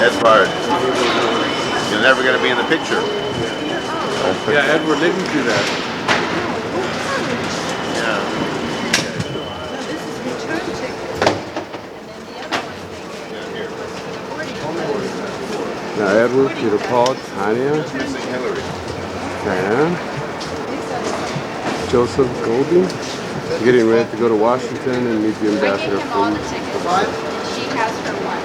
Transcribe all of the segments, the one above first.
That's hard. You're never going to be in the picture. Yeah, Edward didn't do that. Yeah. Now Edward, Peter Paul, Tanya, Diane, Joseph Goldie, getting ready to go to Washington and meet the ambassador from. She has her one.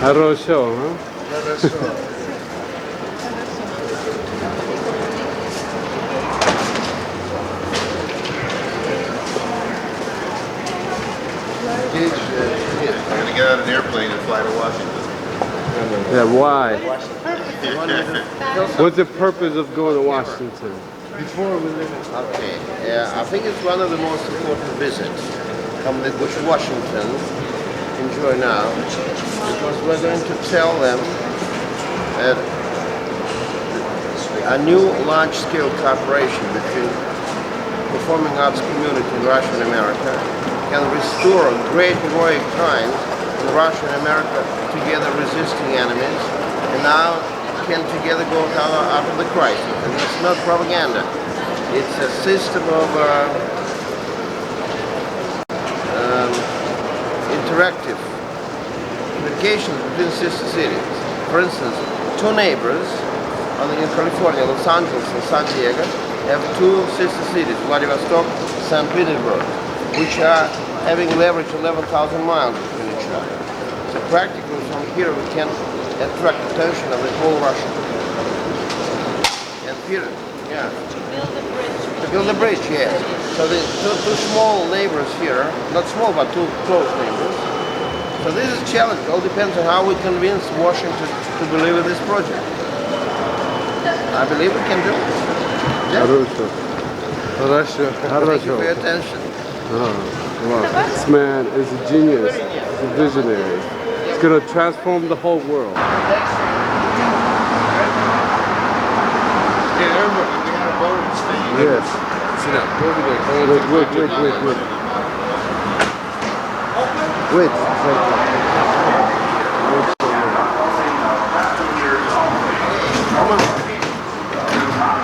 Хорошо, huh? I'm going to get on an airplane and fly to Washington. Yeah, why? What's the purpose of going to Washington? Okay, I think it's one of the most important visits which Washington enjoy now, because we're going to tell them that a new large-scale cooperation between performing arts community in Russia and America can restore great heroic times in Russia and America, together resisting enemies, and now can together go out of the crisis. And it's not propaganda. It's a system of interactive communications between sister cities. For instance, two neighbors in California, Los Angeles and San Diego, have two sister cities, Vladivostok, St. Petersburg, which are having leverage 11,000 miles between each other. So practically from here we can attract attention of the whole Russia. And Peter, yeah. To build a bridge, yes. So the two small neighbors here, not small but two close neighbors. So this is a challenge. It all depends on how we convince Washington to believe in this project. I believe we can do it. Yeah. Thank you for your attention. Well, this man is a genius. He's a visionary. He's going to transform the whole world. Yes. Sit down. Go over there. Wait.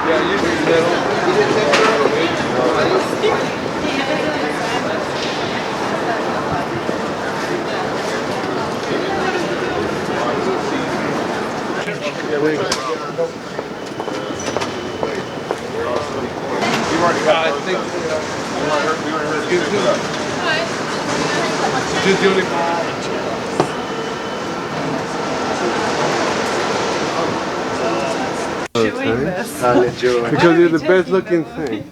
Yeah, you can settle. I think just the only because you're the best looking thing.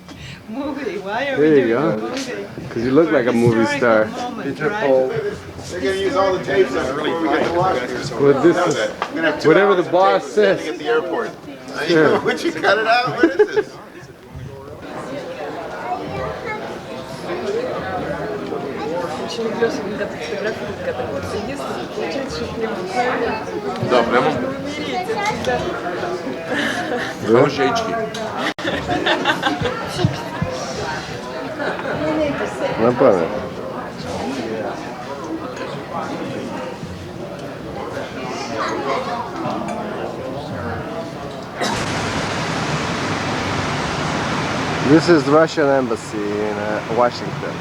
Movie, why are There we you doing go. a movie? Because you look like a movie star. Peter Paul. They're going to use all the tapes that really get to Washington. Well, this is whatever the boss says. At the airport. Yeah. Would you cut it out? What is this? Да, прямо. Рожечки. На память. This is the Russian embassy in Washington.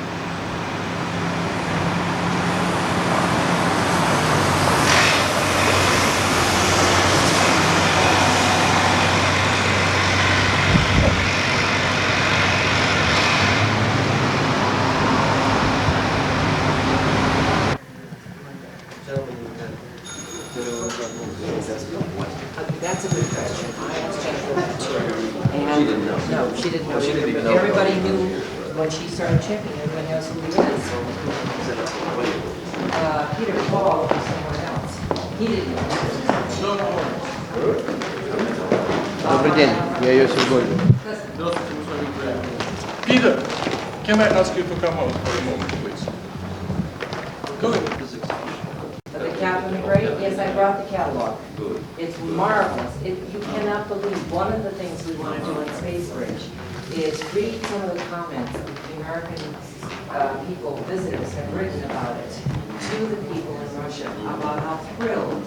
That's a good question. I asked Jennifer that too. And she didn't know. No, she didn't know. Everybody knew when she started checking, everybody knows who he is. Peter Paul was someone else. He didn't know. Добрый день, я Йосиф Гольдин. Peter, can I ask you to come out for a moment, please? Go ahead. The Catherine the Great? Yes, I brought the catalog. It's marvelous. You cannot believe, one of the things we want to do in Space Bridge is read some of the comments the American people, visitors have written about it to the people in Russia about how thrilled.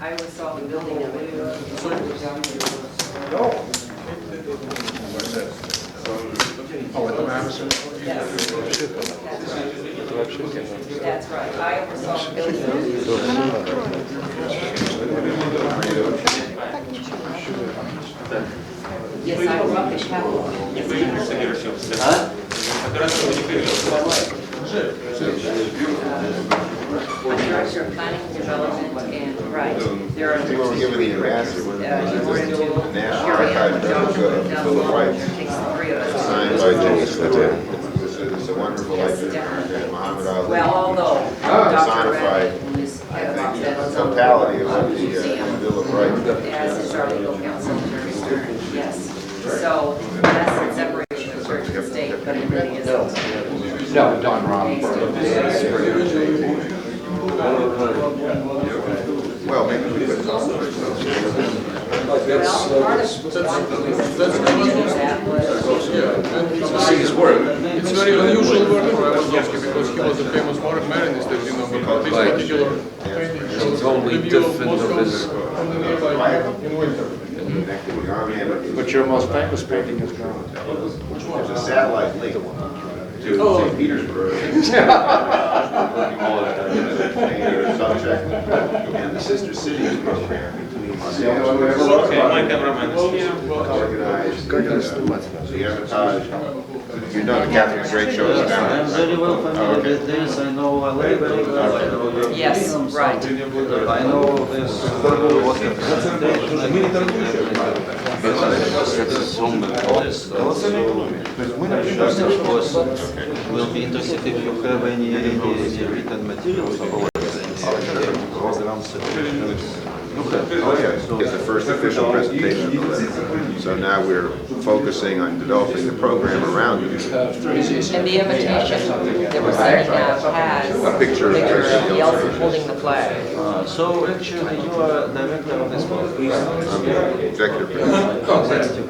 I always saw the building of it. Yes. That's right. I always saw the building of it. Yes, I love the chapel. Director of Planning, Development, and right. There are We were given the ambassador, in order to the National carry out Archive the does job, Bill of Rights, takes the three of us. signed by James Clinton. It's a wonderful life of Muhammad Ali. Well, although Dr. Personified, Reddick, who is head of the Occidental totality of the Bill of Rights. as is our legal counsel, Jerry Stern, yes. So that's the separation of church and state, but it really isn't. No, Don Ron. Well, maybe we could. Well, part of one reason that was. See his work. It's very unusual work for Lewandowski because he was a famous Marinist, as you know, but this particular painting shows a review of Moscow from the nearby in winter. But your most famous painting is gone. There's a satellite link to St. Petersburg. Subject and the Sister Cities program between Moscow organized the Hermitage. You know the Catherine the Great shows now. I'm very well familiar with this. I know a little bit. I know the Yes, films. right. I know this. What the presentation of course, will be interested if you have any written materials about programs. It's the first official presentation of the letter. So now we're focusing on developing the program around it. And the invitation that we're sending out has A picture of Yeltsin holding the flag. So actually, you are director of this book. I'm the executive producer.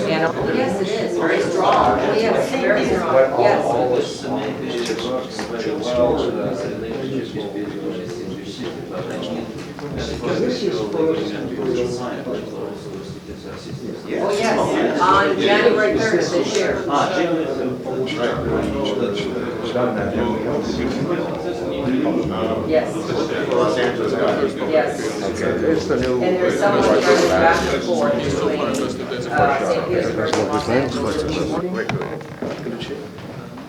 And, yes, it is, very strong. Oh, yes, very strong, yes. Oh, yes, on January 3rd of this year. Yes, Los Angeles guy. yes. And there's someone trying back and forth between St. Petersburg and Los Angeles.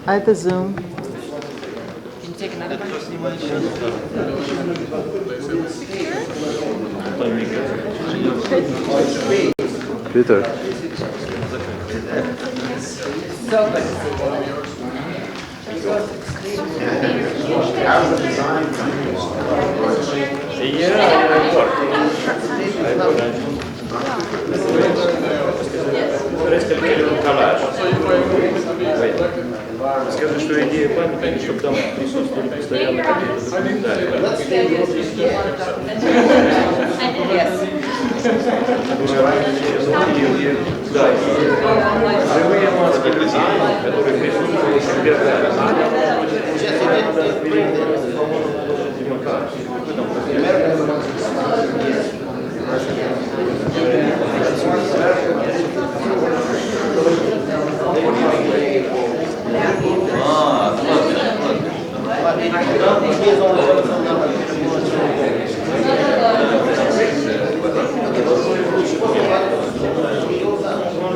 А это Zoom. Can you take another one? Peter. So good. How's the design? Скажи, что идея памятника, чтобы там присутствовали постоянно какие-то Yes. Да, живые маски, которые присутствовали всегда.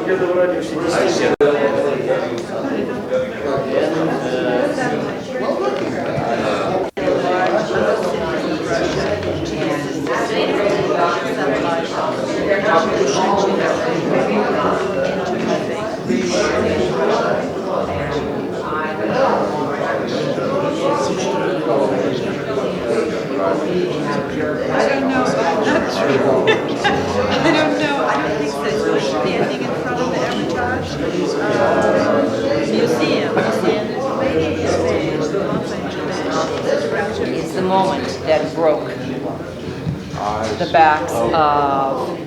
Где-то в радиусе 10. I don't know. Not true. I don't know. I don't think so. We're standing in front of the Hermitage museum. And there's a Los Angeles. It's the moment that broke the backs of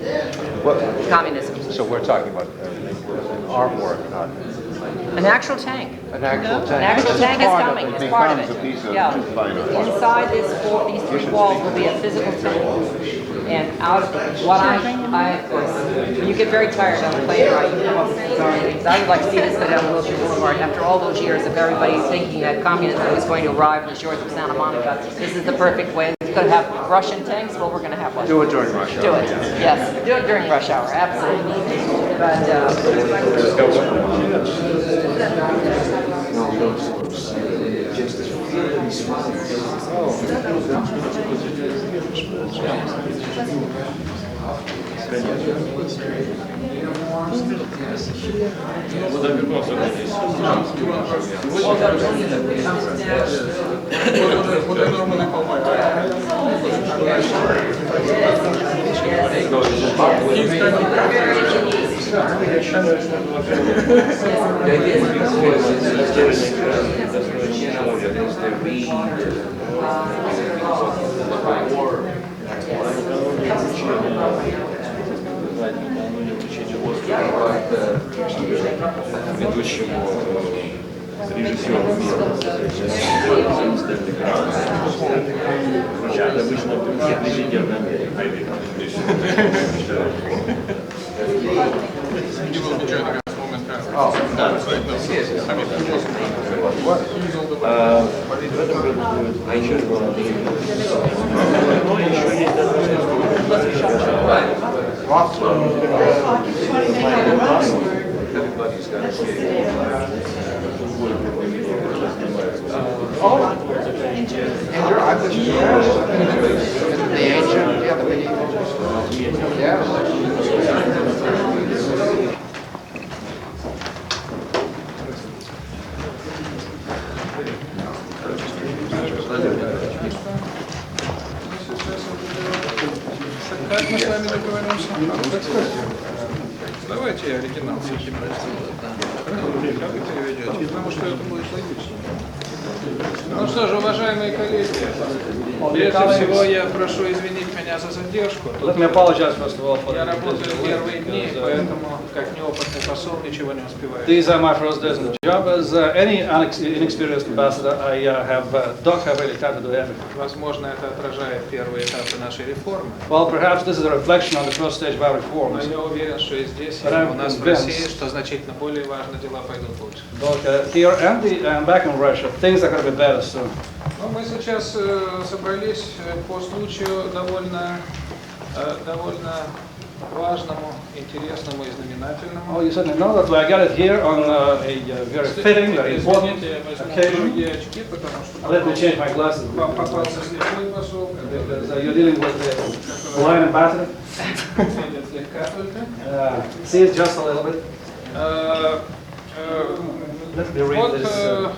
communism. So we're talking about artwork, not An actual tank. an actual tank. An actual tank is Part of coming, it it's part of becomes a piece it. of Yeah. fine art. Inside these 3 walls will be a physical tank. And out of what you get very tired on the plane ride, you come up with bizarre things. I would like to see this go down Wilshire Boulevard after all those years of everybody thinking that communism was going to arrive in the shores of Santa Monica. This is the perfect way. It's going to have Russian tanks. Well, we're going to have one. Do it during rush hour. Do it, yes. Do it during rush hour, absolutely. But, ведущему режиссеру мира вручают обычно президент Америки. Как мы с вами договоримся? Давайте оригинал все-таки. Как вы переведете? Потому что это будет логично. Ну что же, уважаемые коллеги, прежде всего я прошу извинить меня за задержку. Я работаю первые дни, поэтому как неопытный посол ничего не успеваю. These are my first days in the job. As any inexperienced ambassador, I don't have really time to do everything. Возможно, это отражает первые этапы нашей реформы. Well, perhaps this is a reflection on the first stage of our Но reforms. я уверен, что и здесь, и But I'm у нас в convinced. России, что значительно более важно, дела пойдут лучше. But here and back in Russia, things are going to be better soon. Ну, мы сейчас собрались по случаю довольно важному, интересному и знаменательному. Oh, you certainly know that I got it here on a very fitting, very important Извините, я возьму occasion. другие очки, потому что Let me change my glasses. попался слепой посол, Because you're dealing with the blind ambassador. видит слегка только. See it just a little bit. Let me read Вот this.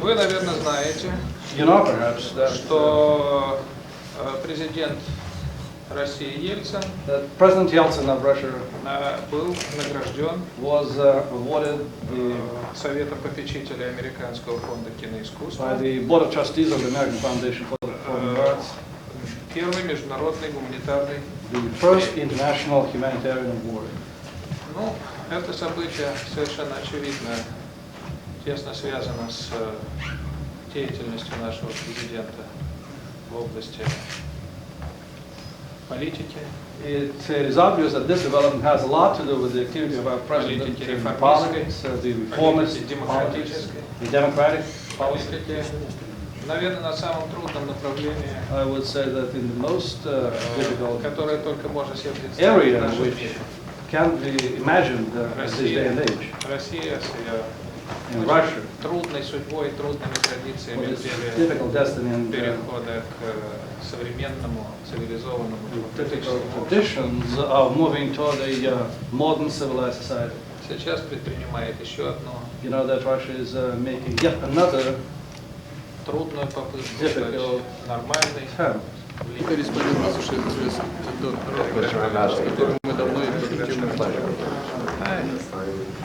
вы, наверное, знаете, You know, perhaps, that что президент России Ельцин President Yeltsin of Russia был награжден was awarded Советом попечителей Американского фонда киноискусства by the Board of Trustees of the American Foundation for the Performing Arts, первый международный гуманитарный. the first international humanitarian award. Ну, это событие совершенно очевидно тесно связано с деятельностью нашего президента в области политики. It is obvious that this development has a lot to do with the activity of our president in politics, the reformist politics, the democratic policy. Политики, наверное, на самом трудном направлении, I would say that in the most difficult которое только можно себе представить. area в наши which дни. can't be imagined in this day and age. Россия с ее In Russia, трудной судьбой, трудными традициями with в its деле difficult destiny and перехода к современному, цивилизованному, difficult демократическому. traditions of moving toward a modern civilized society. Сейчас предпринимает еще одну You know that Russia is making yet another трудную попытку difficult стать нормальной, attempt. Господин Масушев, с которым мы давно и продуктивно работаем.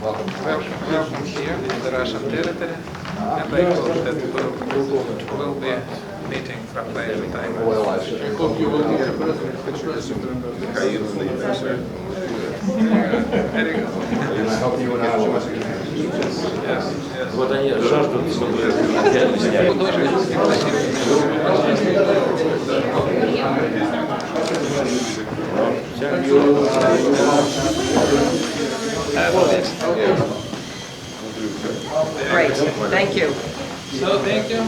Welcome here in the Russian territory, and I hope that we'll be meeting from time to time. I hope you will be the president. leave, sir. Вот они жаждут, чтобы опять снять. Great, thank you. So, thank you.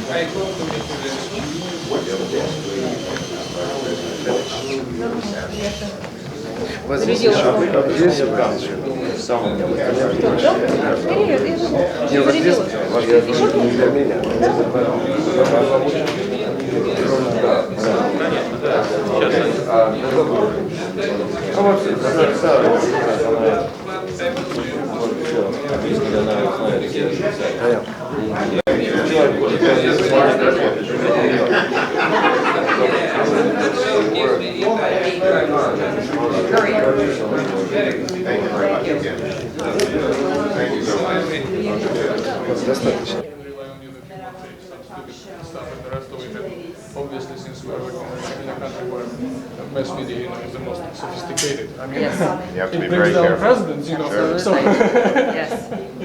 Obviously, since we are working in a country where mass media, is the most sophisticated. I mean, Yes. You have to be it very brings down careful. presidents, So,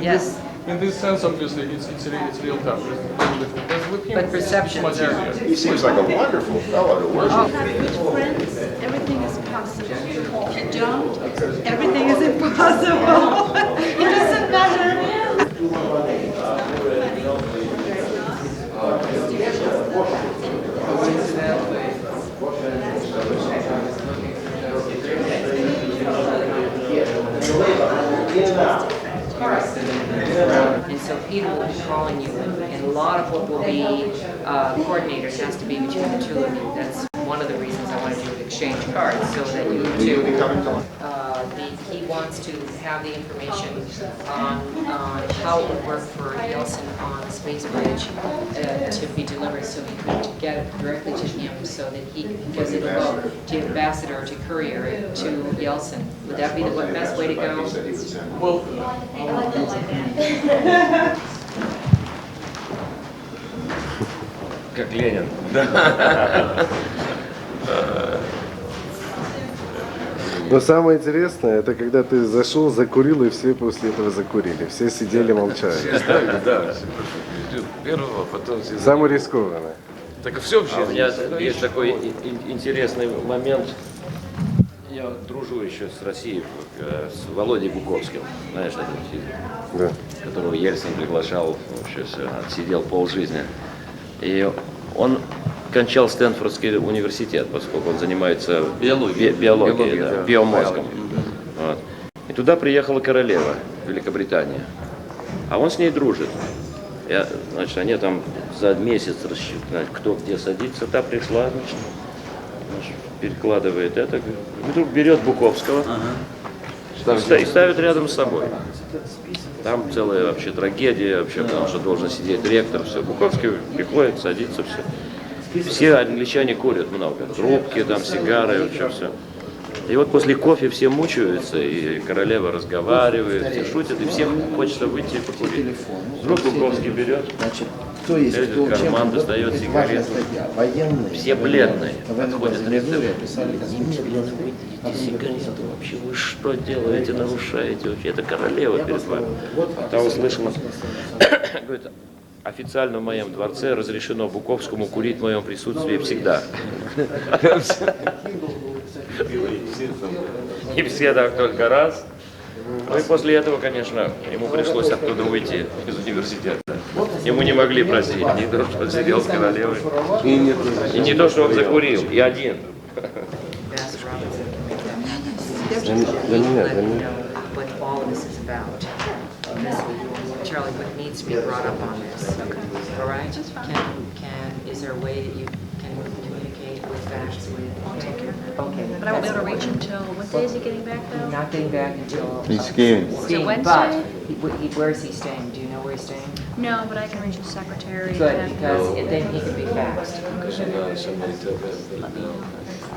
Yes. in this sense, obviously, it's real tough. But with him, But it's perceptions much are- easier. He seems like a wonderful fellow to work with. Have good friends, everything is possible. If you don't, everything is impossible. It doesn't matter. And so Peter will be calling you, and a lot of what will be coordinated has to be between the two of you. That's one of the reasons I wanted you to exchange cards, so that you two, he wants to have the information on how it would work for Yeltsin on the space bridge to be delivered, so he could get it directly to him, so that he, because it'll go to ambassador, to courier, to Yeltsin. Would that be the best way to go? Well, Как Ленин. Но самое интересное, это когда ты зашел, закурил, и все после этого закурили. Все сидели, молчали. Да, первого, потом все. Самое рискованное. Так все А у меня есть такой интересный момент. Я дружу еще с Россией, с Володей Буковским, знаешь, Да. которого Ельцин приглашал, вообще отсидел полжизни. И он кончал Стэнфордский университет, поскольку он занимается биологией, да, биомозгом. Вот. И туда приехала королева Великобритании, а он с ней дружит. Значит, они там за месяц рассчитали, кто где садится. Та пришла, значит, перекладывает это, вдруг берет Буковского и ставит рядом с собой. Там целая вообще трагедия, вообще, потому что должен сидеть ректор, все. Буковский приходит, садится, все. Все англичане курят много, трубки, там, сигары, вообще все. И вот после кофе все мучаются, и королева разговаривает, все шутят, и всем хочется выйти и покурить. Вдруг Буковский берет, лезет в карман, достает сигарету. Все бледные, подходят ректор. Немедленно выйдите сигарету, вообще вы что делаете, нарушаете, вообще это королева перед вами. Та услышала, говорит, официально в моем дворце разрешено Буковскому курить в моем присутствии всегда. И все так только раз. Ну и после этого, конечно, ему пришлось оттуда уйти из университета. Ему не могли простить, не то, что он сидел с королевой, и не то, что он закурил, и один. What all of this is about. Charlie, what needs to be brought up on this. All right? Is there a way that you can communicate with facts with? Okay. But I won't be able to reach him till, what day is he getting back though? Not getting back until. He's skiing. Skiing, but where is he staying? Do you know where he's staying? No, but I can reach his secretary. Good, because then he can be faxed.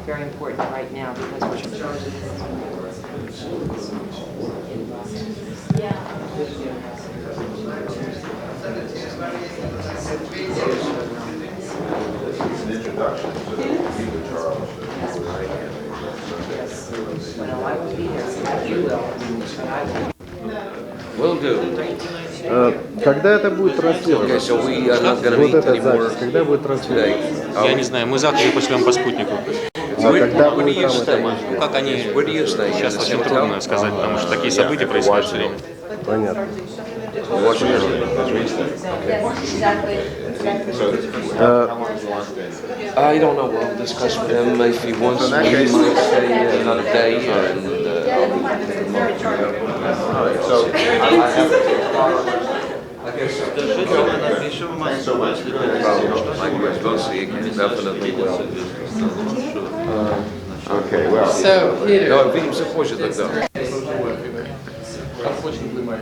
Very important right now because we're. An introduction to Peter Charles. Well, I will be there, so you will. Will do. Когда это будет Okay, транслироваться? so we are not gonna Вот meet эта anymore запись, когда будет today. транслироваться? Я не знаю, мы завтра ее пошлем по спутнику. А когда Where do будет you там stay? это? Ну как они... Where do you stay? Сейчас In the очень same трудно hotel? сказать, потому что такие события происходят все время. Понятно. Washington. I don't know. We'll discuss with him if he wants. So in that Maybe he case- might stay another day, and I'll be remote. So, Thanks so much. Likewise, we'll see again. Definitely will. okay, well. Да, увидимся позже тогда. Unfortunately, my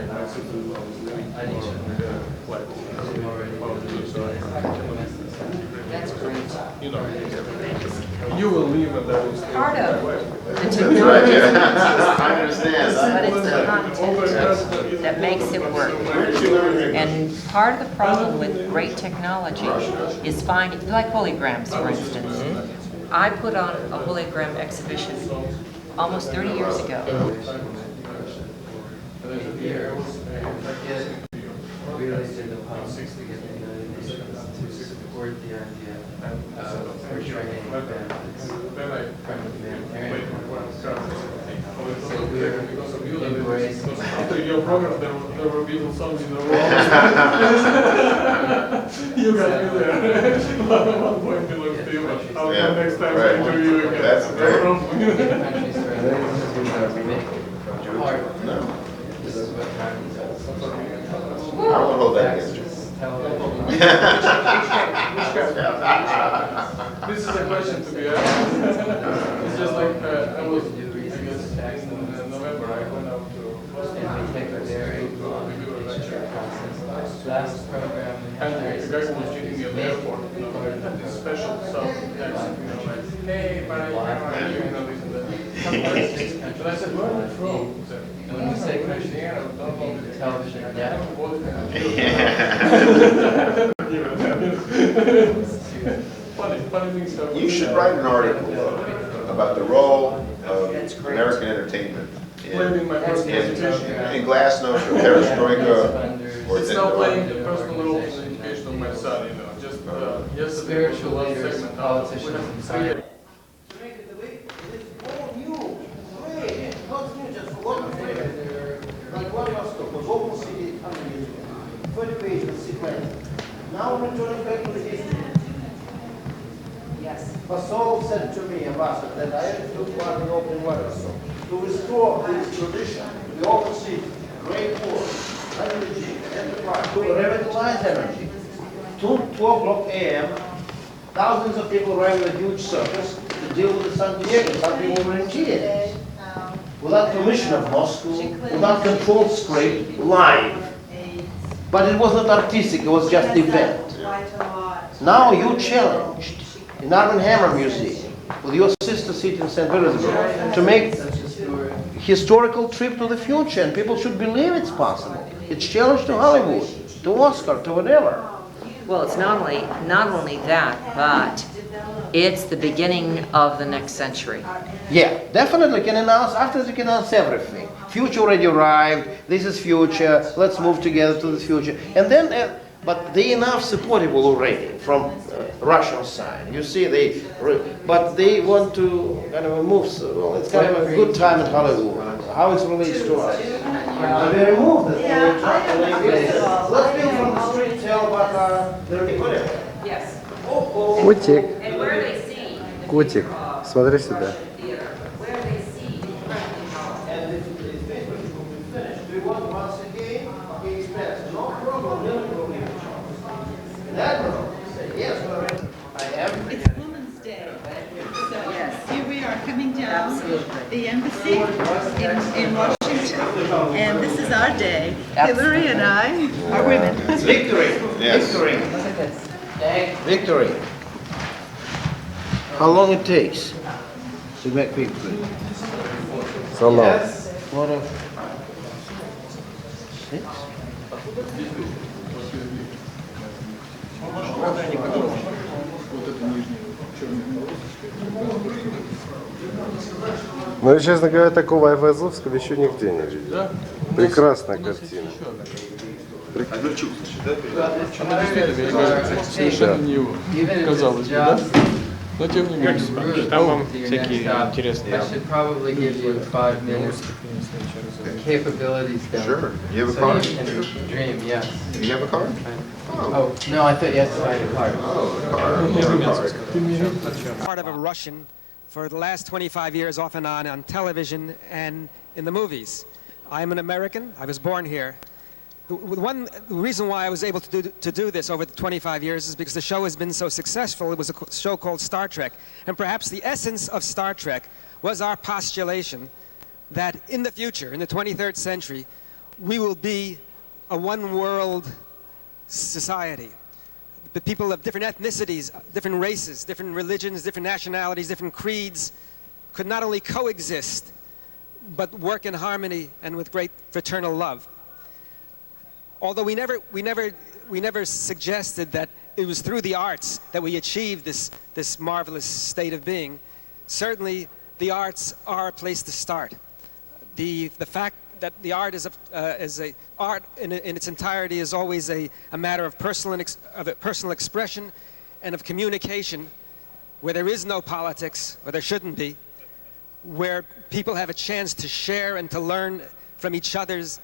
That's great. you know, you will leave and that is. Part of the technology, I understand. but it's the content that makes it work. And part of the problem with great technology is finding, like holograms, for instance. I put on a hologram exhibition almost 30 years ago. After your program, there were people songs in the room. You got me there. At one point belongs to you, but I'll come next time to interview you again. That's No great. problem. I won't hold that against you. This is a question to be asked. It's just like, I was, I guess, in November, I went out to Boston to do a lecture. And the guy who was meeting me at the airport, you know, like this special South accent, you know, like, hey, but how are you, you know, this and that. And I said, where are you from? He said, when we say Christiana, don't know the television, yeah. Funny things happen. You should write an article about the role of American entertainment Playing in my personal education. in Glasnost or Perestroika or It's now playing the personal role in the education of my son, you know, just yesterday was the last segment out. We have three. Now returning back to the history. Yes. Pasol said to me, Ambassador, that I had to do part of the opening Warsaw to restore this tradition. We often see great work, energy, enterprise, to revitalize energy. 2 o'clock a.m., thousands of people arrive in a huge circus to deal with the San Diego, something over in tears. Without permission of Moscow, without controlled script, live. But it was not artistic, it was just event. Now you challenged in Armin Hammer Museum with your sister city in St. Petersburg to make historical trip to the future, and people should believe it's possible. It's challenge to Hollywood, to Oscar, to whatever. Well, it's not only that, but it's the beginning of the next century. Yeah, definitely can announce, after you can announce everything. Future already arrived, this is future, let's move together to the future. And then, but they enough supportable already from Russian side. You see, but they want to kind of move, so, well, it's kind of a good time in Hollywood, how it relates to us. And they removed it. Let's be from the street, tell about the Yes. Котик, And where they see котик, смотри сюда. where they see And if this will be finished, we want once again, he expressed no problem, no that room, say, yes, we're ready. I am. It's Women's Day. So here we are coming down the embassy in Washington, and this is our day. Hillary and I are women. Victory, Yes. victory, Look at this. victory. How long it takes to make victory? So long. What a... 6? Вот это нижний черный полосочка. Ну и, честно говоря, такого Айвазовского еще нигде не видел. Да? Прекрасная картина. Она действительно, мне кажется, совершенно не его, казалось бы, да? Но тем не менее. Там вам всякие интересные. Capabilities down. Sure. You have a car? Dream, yes. You have a car? Oh, no, I thought you had to find a car. Part of a Russian for the last 25 years off and on television and in the movies. I'm an American. I was born here. The reason why I was able to do this over the 25 years is because the show has been so successful. It was a show called Star Trek. And perhaps the essence of Star Trek was our postulation that in the future, in the 23rd century, we will be a one-world society. The people of different ethnicities, different races, different religions, different nationalities, different creeds could not only coexist, but work in harmony and with great fraternal love. Although we never suggested that it was through the arts that we achieved this marvelous state of being, certainly the arts are a place to start. The fact that the art art in its entirety is always a matter of personal expression and of communication, where there is no politics, or there shouldn't be, where people have a chance to share and to learn from each other's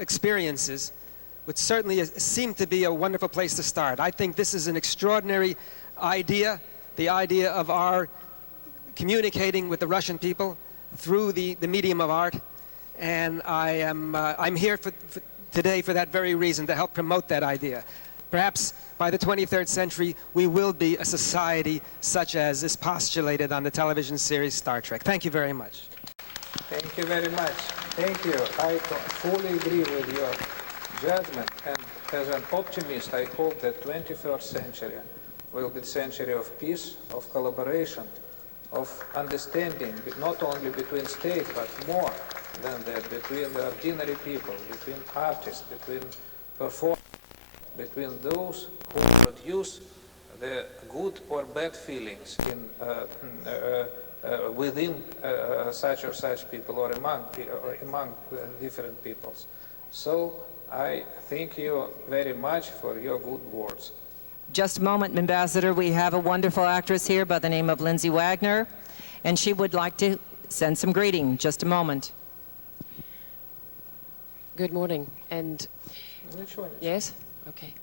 experiences, would certainly seem to be a wonderful place to start. I think this is an extraordinary idea, the idea of our communicating with the Russian people through the medium of art. And I'm here today for that very reason, to help promote that idea. Perhaps by the 23rd century, we will be a society such as is postulated on the television series Star Trek. Thank you very much. Thank you very much. Thank you. I fully agree with your judgment. And as an optimist, I hope that 21st century will be the century of peace, of collaboration, of understanding, not only between states, but more than that, between the ordinary people, between artists, between performers, between those who produce the good or bad feelings within such or such people, or among different peoples. So I thank you very much for your good words. Just a moment, Ambassador. We have a wonderful actress here by the name of Lindsay Wagner, and she would like to send some greeting. Just a moment. Good morning. And yes? Okay.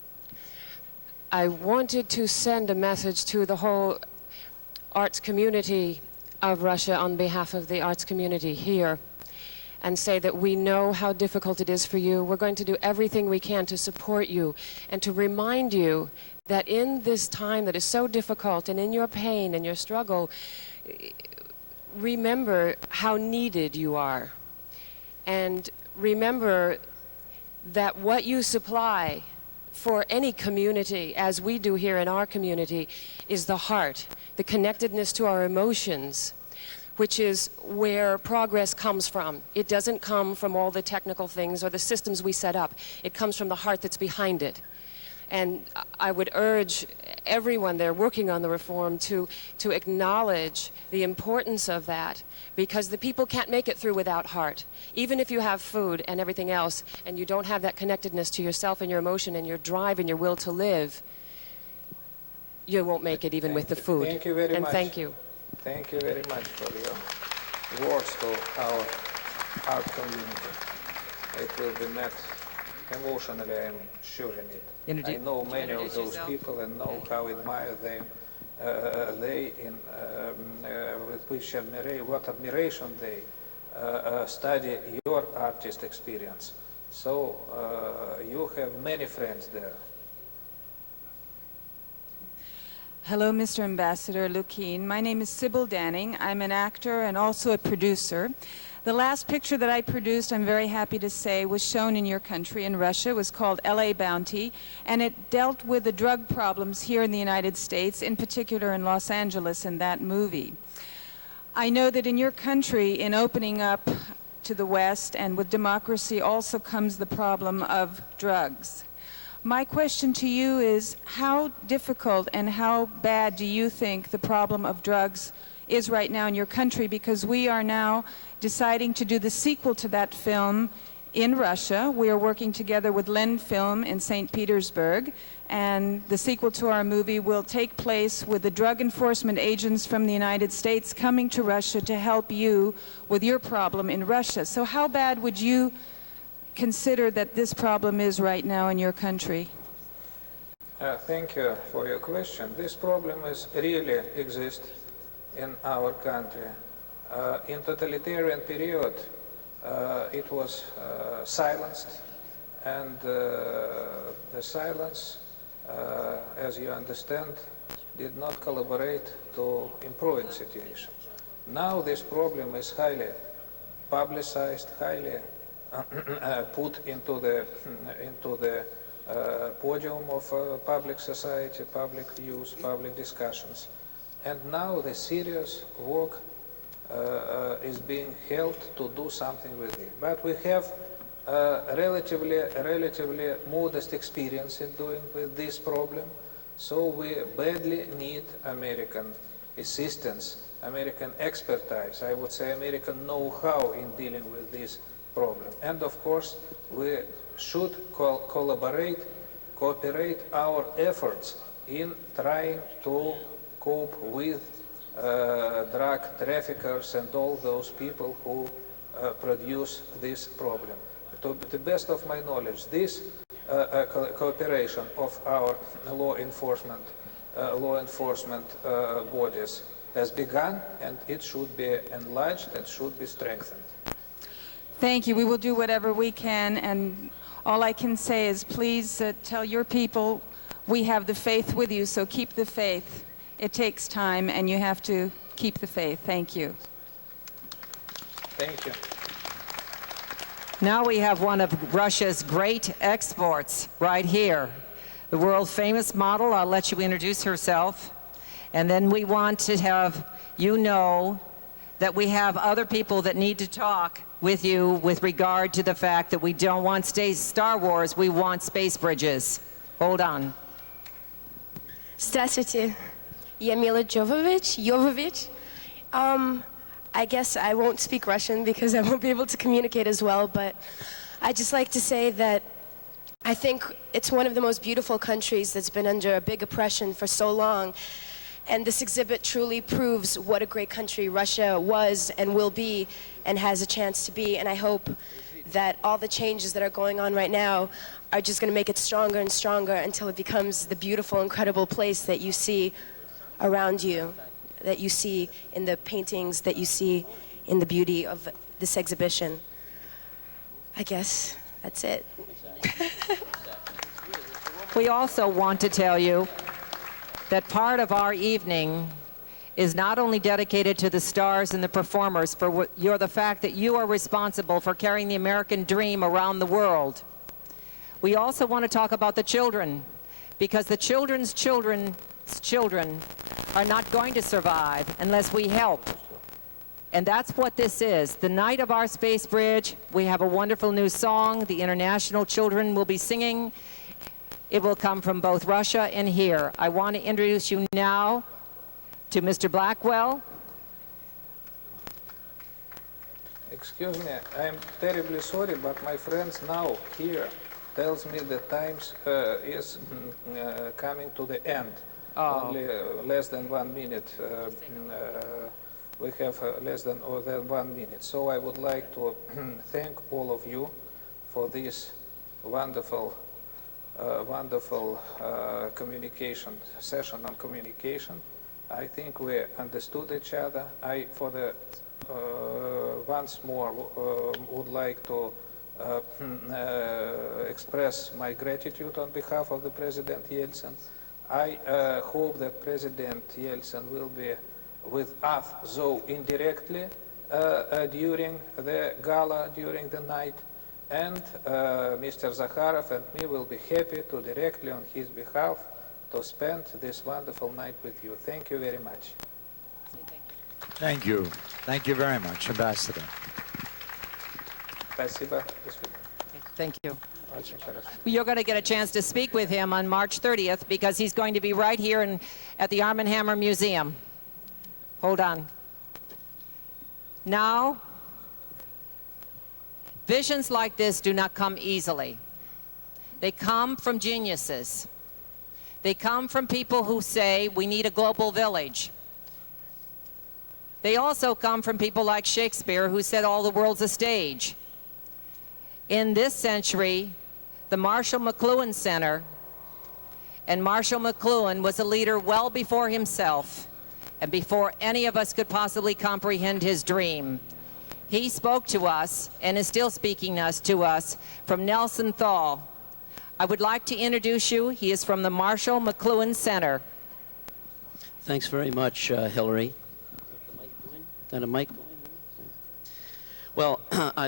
I wanted to send a message to the whole arts community of Russia on behalf of the arts community here, and say that we know how difficult it is for you. We're going to do everything we can to support you and to remind you that in this time that is so difficult, and in your pain and your struggle, remember how needed you are. And remember that what you supply for any community, as we do here in our community, is the heart, the connectedness to our emotions, which is where progress comes from. It doesn't come from all the technical things or the systems we set up. It comes from the heart that's behind it. And I would urge everyone there working on the reform to acknowledge the importance of that, because the people can't make it through without heart. Even if you have food and everything else, and you don't have that connectedness to yourself and your emotion and your drive and your will to live, you won't make it even with the food. Thank you very much. And thank you. Thank you very much for your words to our art community. It will be met emotionally, I'm sure in it. I know many of those people and know how admire them. With which what admiration they study your artist experience. So you have many friends there. Hello, Mr. Ambassador Lukin. My name is Sybil Danning. I'm an actor and also a producer. The last picture that I produced, I'm very happy to say, was shown in your country, in Russia. It was called L.A. Bounty, and it dealt with the drug problems here in the United States, in particular in Los Angeles in that movie. I know that in your country, in opening up to the West and with democracy also comes the problem of drugs. My question to you is, how difficult and how bad do you think the problem of drugs is right now in your country, because we are now deciding to do the sequel to that film in Russia. We are working together with Lenfilm in St. Petersburg, and the sequel to our movie will take place with the drug enforcement agents from the United States coming to Russia to help you with your problem in Russia. So how bad would you consider that this problem is right now in your country? Thank you for your question. This problem is really exist in our country. In totalitarian period, it was silenced, and the silence, as you understand, did not collaborate to improve the situation. Now this problem is highly publicized, highly put into the podium of public society, public views, public discussions. And now the serious work is being held to do something with it. But we have relatively modest experience in doing with this problem, so we badly need American assistance, American expertise, I would say American know-how in dealing with this problem. And of course, we should cooperate our efforts in trying to cope with drug traffickers and all those people who produce this problem. To the best of my knowledge, this cooperation of our law enforcement bodies has begun, and it should be enlarged and should be strengthened. Thank you. We will do whatever we can, and all I can say is please tell your people we have the faith with you, so keep the faith. It takes time, and you have to keep the faith. Thank you. Thank you. Now we have one of Russia's great exports right here, the world-famous model. I'll let you introduce herself. And then we want to have you know that we have other people that need to talk with you with regard to the fact that we don't want Star Wars, we want space bridges. Hold on. Здравствуйте. Я Mila Jovovich. I guess I won't speak Russian because I won't be able to communicate as well, but I'd just like to say that I think it's one of the most beautiful countries that's been under a big oppression for so long. And this exhibit truly proves what a great country Russia was and will be and has a chance to be. And I hope that all the changes that are going on right now are just going to make it stronger and stronger until it becomes the beautiful, incredible place that you see around you, that you see in the paintings, that you see in the beauty of this exhibition. I guess that's it. We also want to tell you that part of our evening is not only dedicated to the stars and the performers for the fact that you are responsible for carrying the American dream around the world. We also want to talk about the children, because the children's children are not going to survive unless we help. And that's what this is. The night of our space bridge, we have a wonderful new song. The international children will be singing. It will come from both Russia and here. I want to introduce you now to Mr. Blackwell. Excuse me, I'm terribly sorry, but my friends now here tells me the times is coming to the end. Only less than 1 minute. We have less than 1 minute. So I would like to thank all of you for this wonderful communication session on communication. I think we understood each other. I, once more, would like to express my gratitude on behalf of the President Yeltsin. I hope that President Yeltsin will be with us, though indirectly, during the gala, during the night. And Mr. Zakharov and me will be happy to directly on his behalf to spend this wonderful night with you. Thank you very much. Thank you. Thank you very much, Ambassador. Спасибо. Thank you. You're going to get a chance to speak with him on March 30th because he's going to be right here at the Arm & Hammer Museum. Hold on. Now, visions like this do not come easily. They come from geniuses. They come from people who say we need a global village. They also come from people like Shakespeare, who said all the world's a stage. In this century, the Marshall McLuhan Center, and Marshall McLuhan was a leader well before himself and before any of us could possibly comprehend his dream. He spoke to us and is still speaking to us from Nelson Thal. I would like to introduce you. He is from the Marshall McLuhan Center. Thanks very much, Hillary. Got a mic? Well,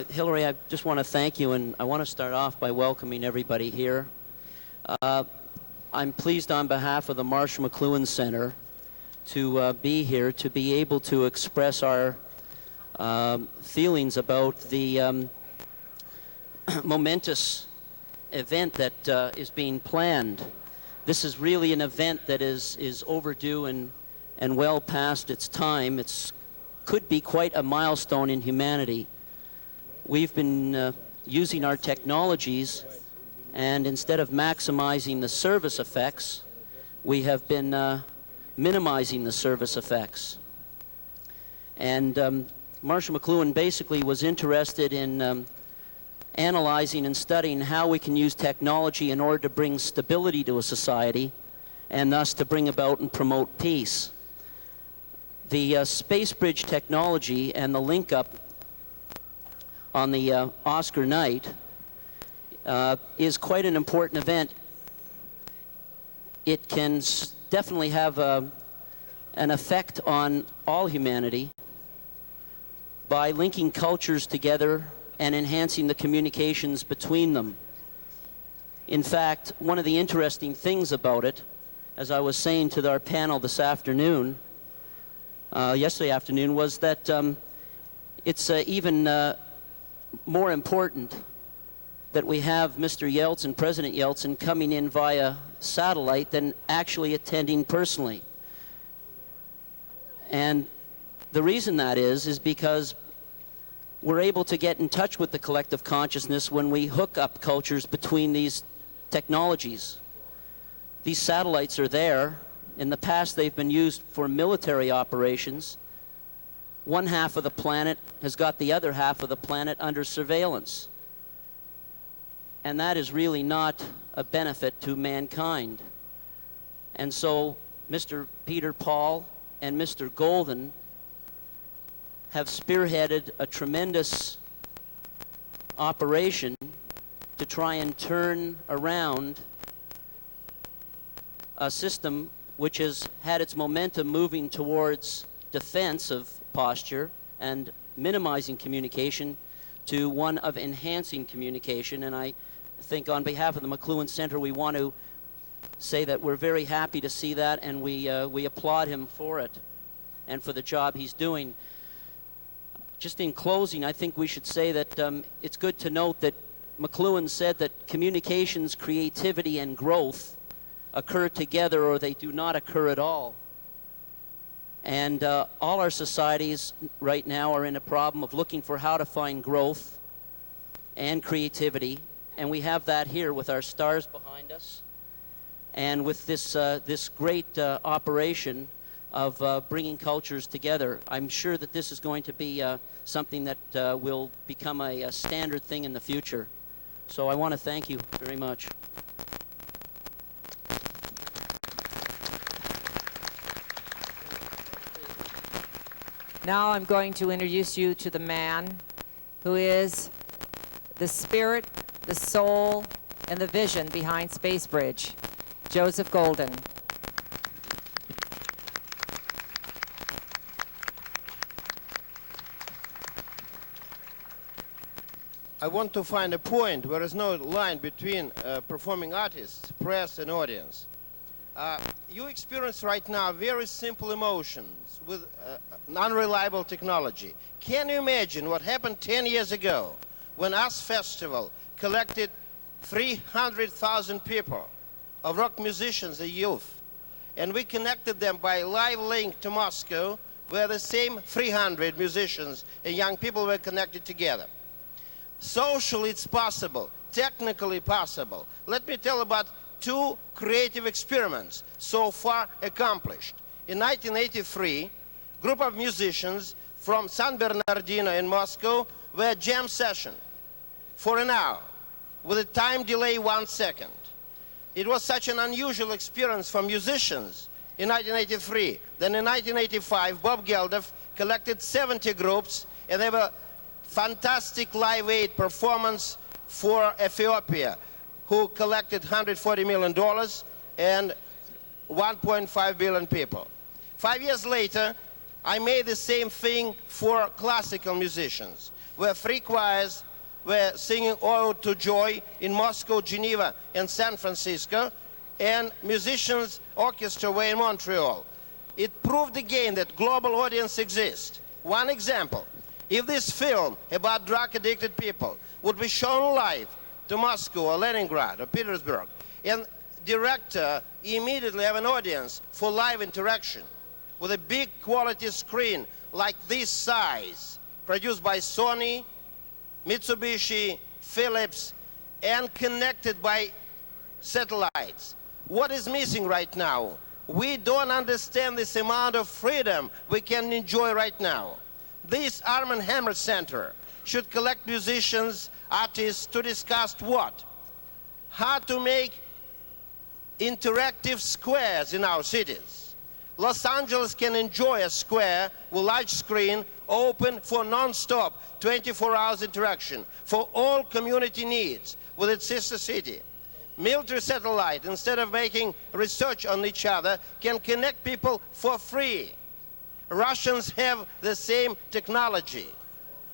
Hillary, I just want to thank you, and I want to start off by welcoming everybody here. I'm pleased on behalf of the Marshall McLuhan Center to be here, to be able to express our feelings about the momentous event that is being planned. This is really an event that is overdue and well past its time. It could be quite a milestone in humanity. We've been using our technologies, and instead of maximizing the service effects, we have been minimizing the service effects. And Marshall McLuhan basically was interested in analyzing and studying how we can use technology in order to bring stability to a society and thus to bring about and promote peace. The space bridge technology and the link up on the Oscar night is quite an important event. It can definitely have an effect on all humanity by linking cultures together and enhancing the communications between them. In fact, one of the interesting things about it, as I was saying to our panel this afternoon, yesterday afternoon, was that it's even more important that we have Mr. Yeltsin, President Yeltsin, coming in via satellite than actually attending personally. And the reason that is because we're able to get in touch with the collective consciousness when we hook up cultures between these technologies. These satellites are there. In the past, they've been used for military operations. One half of the planet has got the other half of the planet under surveillance. And that is really not a benefit to mankind. And so Mr. Peter Paul and Mr. Golden have spearheaded a tremendous operation to try and turn around a system which has had its momentum moving towards defensive posture and minimizing communication to one of enhancing communication. And I think on behalf of the McLuhan Center, we want to say that we're very happy to see that, and we applaud him for it and for the job he's doing. Just in closing, I think we should say that it's good to note that McLuhan said that communications, creativity, and growth occur together, or they do not occur at all. And all our societies right now are in a problem of looking for how to find growth and creativity. And we have that here with our stars behind us, and with this, this great operation of bringing cultures together. I'm sure that this is going to be something that will become a standard thing in the future. So I want to thank you very much. Now I'm going to introduce you to the man who is the spirit, the soul, and the vision behind Space Bridge, Joseph Golden. I want to find a point where there's no line between performing artists, press, and audience. You experience right now very simple emotions with unreliable technology. Can you imagine what happened 10 years ago when US Festival collected 300,000 people of rock musicians, the youth, and we connected them by live link to Moscow where the same 300 musicians and young people were connected together. Socially, it's possible. Technically possible. Let me tell about two creative experiments so far accomplished. In 1983, a group of musicians from San Bernardino in Moscow were jam session for an hour with a time delay 1 second. It was such an unusual experience for musicians in 1983. Then in 1985, Bob Geldof collected 70 groups, and they were fantastic Live Aid performance for Ethiopia, who collected $140 million and 1.5 billion people. 5 years later, I made the same thing for classical musicians, where 3 choirs were singing Ode to Joy in Moscow, Geneva, and San Francisco, and musicians' orchestra were in Montreal. It proved again that global audience exists. One example, if this film about drug-addicted people would be shown live to Moscow or Leningrad or Petersburg, and director immediately have an audience for live interaction with a big quality screen like this size, produced by Sony, Mitsubishi, Philips, and connected by satellites. What is missing right now? We don't understand this amount of freedom we can enjoy right now. This Arm & Hammer Center should collect musicians, artists to discuss what? How to make interactive squares in our cities. Los Angeles can enjoy a square with large screen open for non-stop 24 hours interaction for all community needs with its sister city. Military satellite, instead of making research on each other, can connect people for free. Russians have the same technology.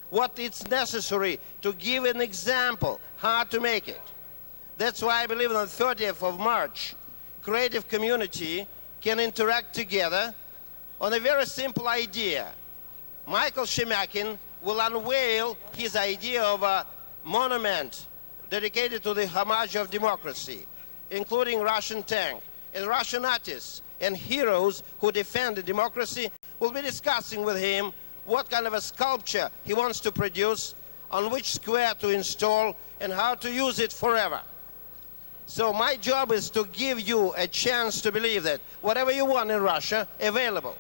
What is necessary to give an example how to make it. That's why I believe on the 30th of March, creative community can interact together on a very simple idea. Michael Shemakin will unveil his idea of a monument dedicated to the homage of democracy, including Russian tank, and Russian artists and heroes who defend democracy will be discussing with him what kind of a sculpture he wants to produce, on which square to install, and how to use it forever. So my job is to give you a chance to believe that whatever you want in Russia, available.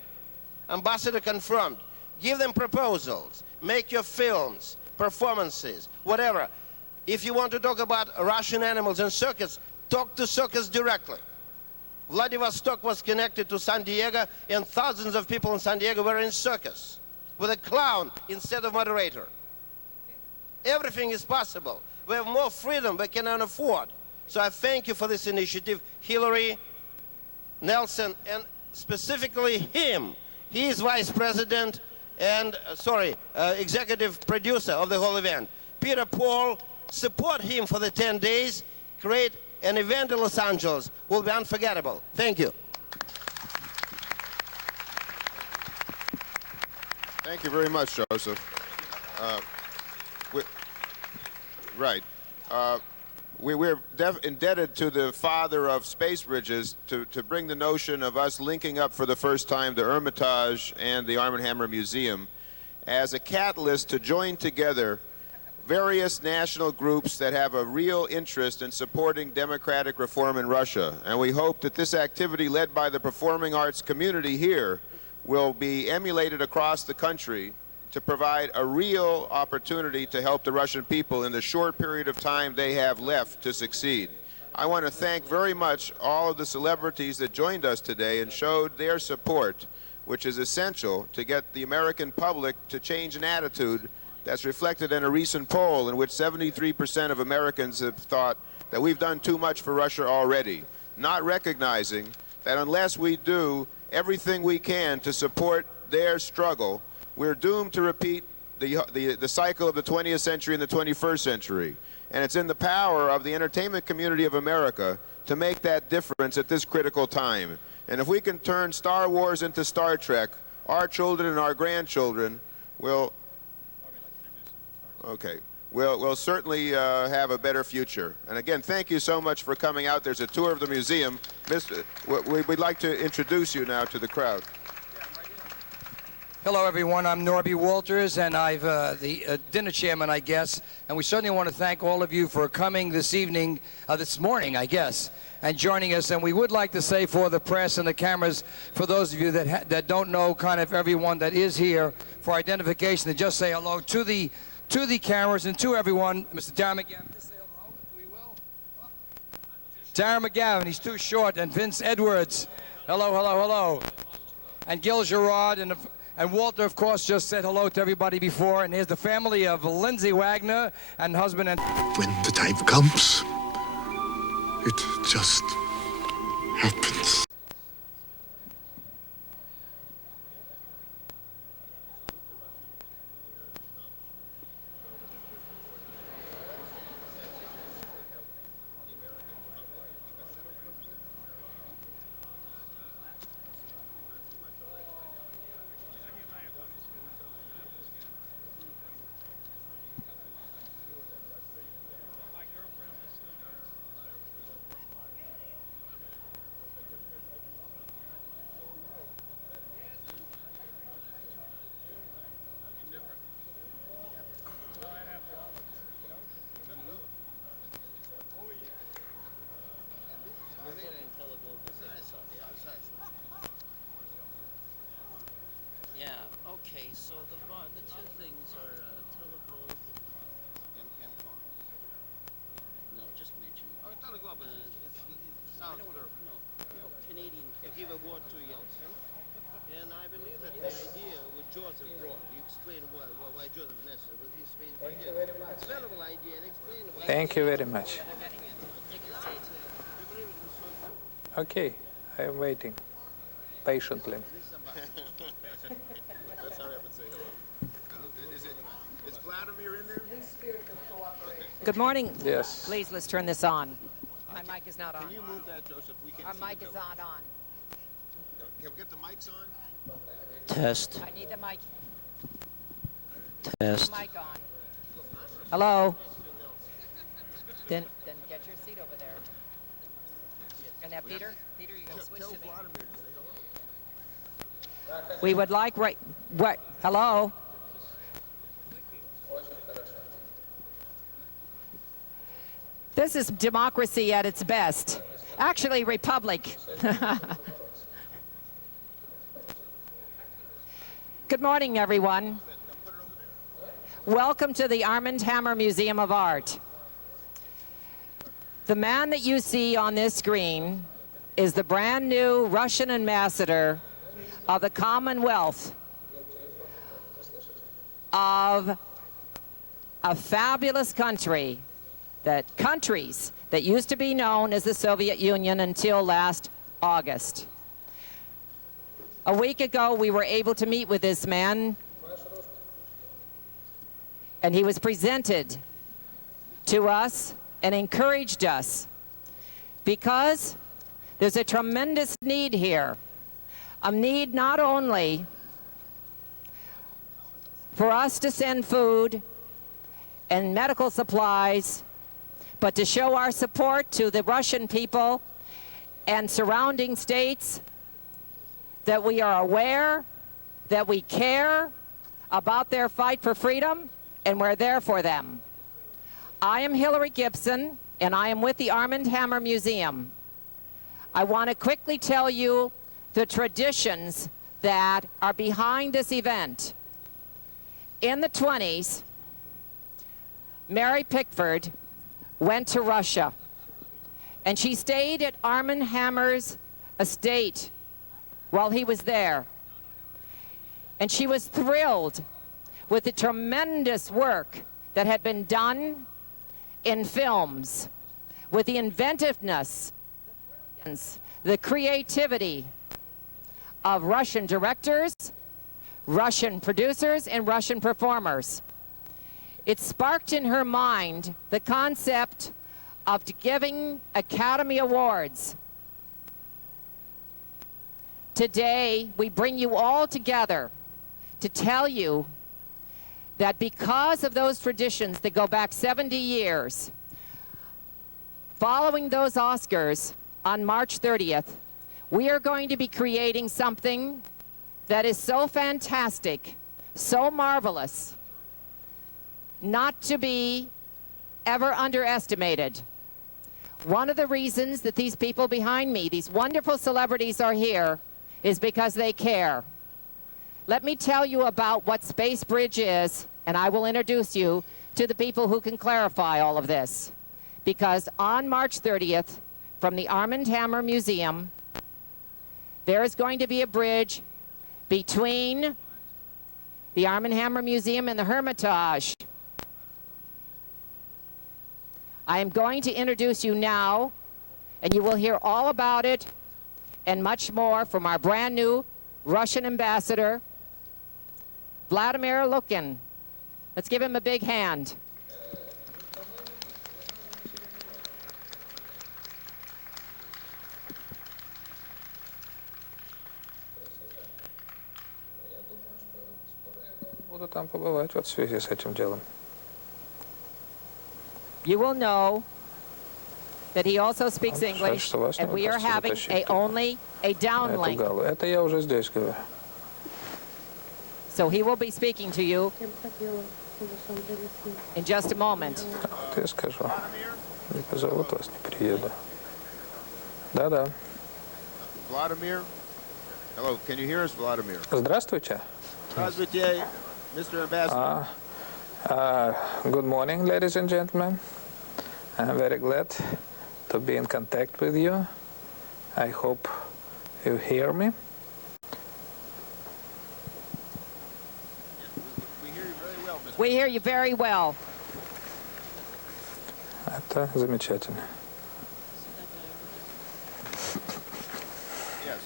Ambassador confirmed. Give them proposals. Make your films, performances, whatever. If you want to talk about Russian animals and circus, talk to circus directly. Vladivostok was connected to San Diego, and thousands of people in San Diego were in circus with a clown instead of moderator. Everything is possible. We have more freedom we can afford. So I thank you for this initiative, Hillary, Nelson, and specifically him. He is vice president and, executive producer of the whole event. Peter Paul, support him for the 10 days, create an event in Los Angeles, will be unforgettable. Thank you. Thank you very much, Joseph. We're indebted to the father of space bridges to bring the notion of us linking up for the first time the Hermitage and the Arm & Hammer Museum as a catalyst to join together various national groups that have a real interest in supporting democratic reform in Russia. And we hope that this activity led by the performing arts community here will be emulated across the country to provide a real opportunity to help the Russian people in the short period of time they have left to succeed. I want to thank very much all of the celebrities that joined us today and showed their support, which is essential to get the American public to change an attitude that's reflected in a recent poll in which 73% of Americans have thought that we've done too much for Russia already, not recognizing that unless we do everything we can to support their struggle, we're doomed to repeat the cycle of the 20th century and the 21st century. And it's in the power of the entertainment community of America to make that difference at this critical time. And if we can turn Star Wars into Star Trek, our children and our grandchildren will we'll certainly have a better future. And again, thank you so much for coming out. There's a tour of the museum. We'd like to introduce you now to the crowd. Hello, everyone. I'm Norby Walters, and I've the dinner chairman, I guess. And we certainly want to thank all of you for coming this evening, this morning, I guess, and joining us. And we would like to say for the press and the cameras, for those of you that don't know, kind of everyone that is here for identification, to just say hello to the cameras and to everyone. Mr. Darren McGavin, just say hello, if we will. Darren McGavin, he's too short, and Vince Edwards. Hello, hello, hello. And Gil Gerard and Walter, of course, just said hello to everybody before. And here's the family of Lindsay Wagner and husband and... When the time comes, it just happens. Okay, so the two things are Teleglobe and Camcom. No, just mention. Oh, Teleglobe sounds perfect. No, Canadian. To give award to Yeltsin, and I believe that the idea with Joseph brought, you explain why Joseph is necessary, but he explained why it's a valuable idea and explain why. Thank you very much. Okay, I am waiting patiently. That's how I would say hello. Is Vladimir in there? Good morning. Yes. Please, let's turn this on. My mic is not on. Can you move that, Joseph? We can Our see mic the is bill. not on. Can we get the mics on? Test. I need the mic. Test. Mic on. Hello. Then get your seat over there. And now, Peter, you go switch to me. We would like hello? This is democracy at its best. Actually, republic. Good morning, everyone. Welcome to the Armand Hammer Museum of Art. The man that you see on this screen is the brand new Russian ambassador of the Commonwealth of a fabulous countries that used to be known as the Soviet Union until last August. A week ago, we were able to meet with this man, and he was presented to us and encouraged us because there's a tremendous need here. A need not only for us to send food and medical supplies, but to show our support to the Russian people and surrounding states that we are aware, that we care about their fight for freedom, and we're there for them. I am Hillary Gibson, and I am with the Armand Hammer Museum. I want to quickly tell you the traditions that are behind this event. In the 20s, Mary Pickford went to Russia, and she stayed at Armand Hammer's estate while he was there. And she was thrilled with the tremendous work that had been done in films, with the inventiveness, the brilliance, the creativity of Russian directors, Russian producers, and Russian performers. It sparked in her mind the concept of giving Academy Awards. Today, we bring you all together to tell you that because of those traditions that go back 70 years, following those Oscars on March 30th, we are going to be creating something that is so fantastic, so marvelous, not to be ever underestimated. One of the reasons that these people behind me, these wonderful celebrities, are here is because they care. Let me tell you about what Space Bridge is, and I will introduce you to the people who can clarify all of this. Because on March 30th, from the Arm & Hammer Museum, there is going to be a bridge between the Arm & Hammer Museum and the Hermitage. I am going to introduce you now, and you will hear all about it and much more from our brand new Russian ambassador, Vladimir Lukin. Let's give him a big hand. Буду там побывать вот в связи с этим делом. You will know that he also speaks English, and we are having only a downlink. Это я уже здесь говорю. So he will be speaking to you in just a moment. Вот я скажу. Не позовут вас, не приеду. Да-да. Vladimir? Hello, can you hear us, Vladimir? Здравствуйте. Здравствуйте, Mr. Ambassador. Good morning, ladies and gentlemen. I'm very glad to be in contact with you. I hope you hear me. We hear you very well. Это замечательно. Yes.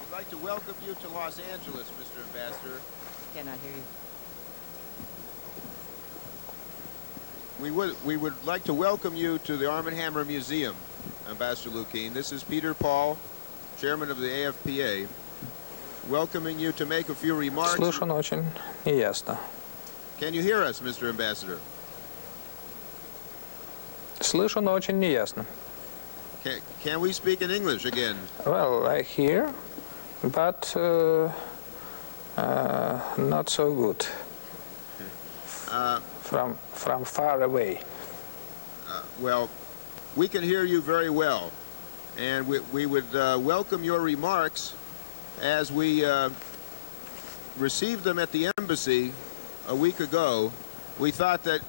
We'd like to welcome you to Los Angeles, Mr. Ambassador. Cannot hear you. We would like to welcome you to the Arm & Hammer Museum, Ambassador Lukin. This is Peter Paul, chairman of the AFPA, welcoming you to make a few remarks. Слышно очень неясно. Can you hear us, Mr. Ambassador? Слышно очень неясно. Can we speak in English again? Well, I hear, but not so good. From far away. Well, we can hear you very well, and we would welcome your remarks as we received them at the embassy a week ago. We thought that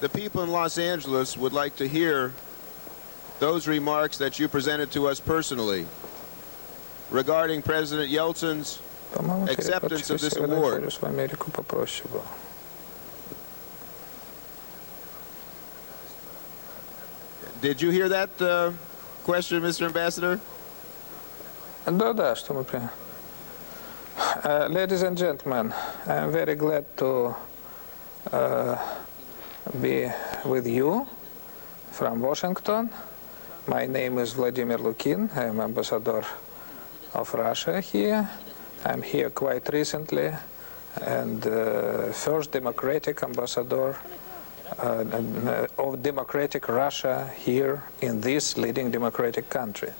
the people in Los Angeles would like to hear those remarks that you presented to us personally regarding President Yeltsin's acceptance of this award. Did you hear that question, Mr. Ambassador? Да, что мы Ladies and gentlemen, I'm very glad to be with you from Washington. My name is Vladimir Lukin. I'm ambassador of Russia here. I'm here quite recently, and first democratic ambassador of democratic Russia here in this leading democratic country.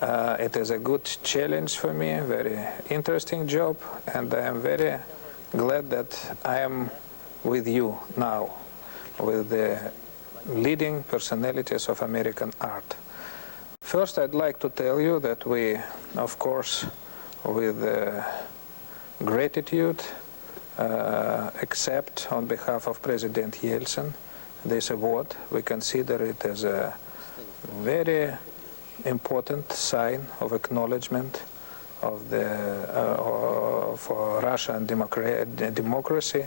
It is a good challenge for me, a very interesting job, and I am very glad that I am with you now, with the leading personalities of American art. First, I'd like to tell you that we, of course, with gratitude, accept on behalf of President Yeltsin this award. We consider it as a very important sign of acknowledgement of for Russian democracy,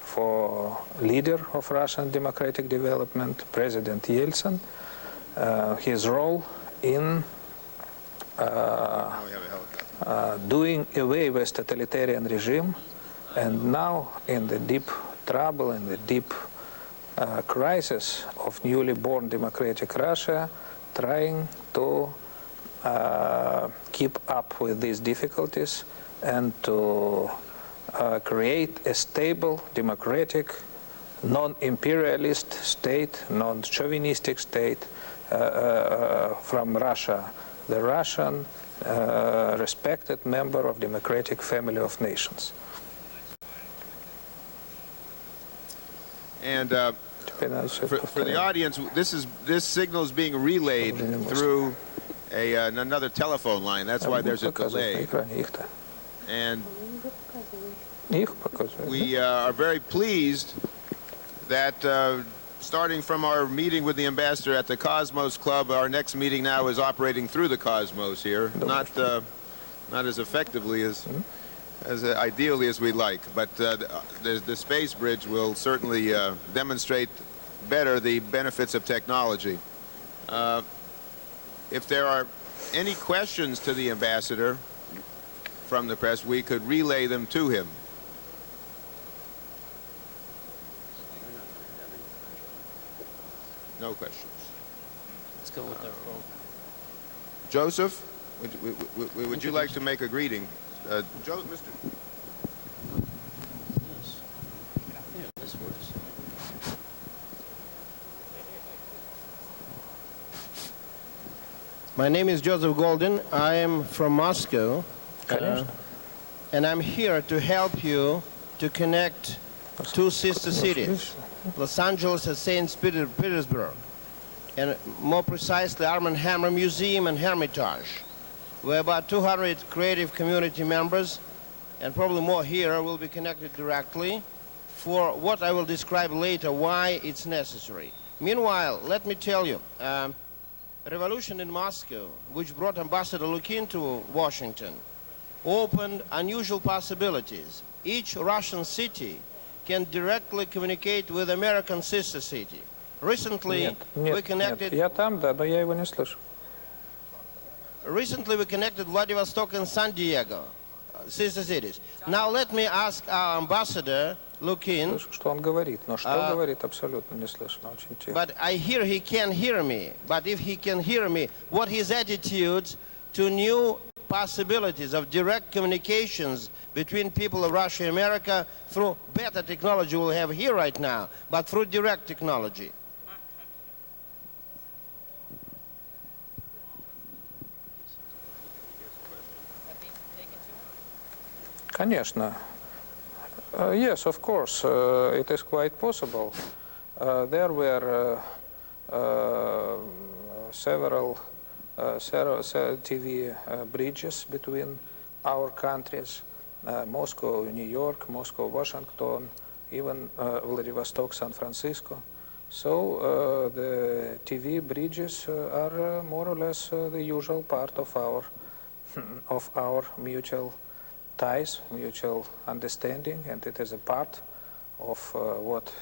for leader of Russian democratic development, President Yeltsin, his role in doing away with totalitarian regime, and now in the deep trouble, in the deep crisis of newly born democratic Russia, trying to keep up with these difficulties and to create a stable, democratic, non-imperialist state, non-chauvinistic state from Russia. The Russian respected member of democratic family of nations. And for the audience, this signal is being relayed through another telephone line. That's why there's a delay. And we are very pleased that starting from our meeting with the ambassador at the Cosmos Club, our next meeting now is operating through the Cosmos here. Not as effectively as ideally as we'd like, but the space bridge will certainly demonstrate better the benefits of technology. If there are any questions to the ambassador from the press, we could relay them to him. No questions. Let's go with our phone. Joseph, would you like to make a greeting? Mr. Yes. Yeah, this works. My name is Joseph Golden. I am from Moscow. And I'm here to help you to connect two sister cities, Los Angeles and St. Petersburg, and more precisely Arm & Hammer Museum and Hermitage. We're about 200 creative community members, and probably more here will be connected directly for what I will describe later, why it's necessary. Meanwhile, let me tell you, revolution in Moscow, which brought Ambassador Lukin to Washington, opened unusual possibilities. Each Russian city can directly communicate with American sister city. Recently, we connected. Я там, да, но я его не слышу. Recently, we connected Vladivostok and San Diego, sister cities. Now, let me ask our ambassador, Lukin. Слышу, что он говорит, но что говорит, абсолютно не слышно, очень тихо. But I hear he can hear me. But if he can hear me, what his attitudes to new possibilities of direct communications between people of Russia and America through better technology we'll have here right now, but through direct technology. Конечно. Yes, of course, it is quite possible. There were several TV bridges between our countries, Moscow, New York, Moscow, Washington, even Vladivostok, San Francisco. So the TV bridges are more or less the usual part of our mutual ties, mutual understanding, and it is a part of what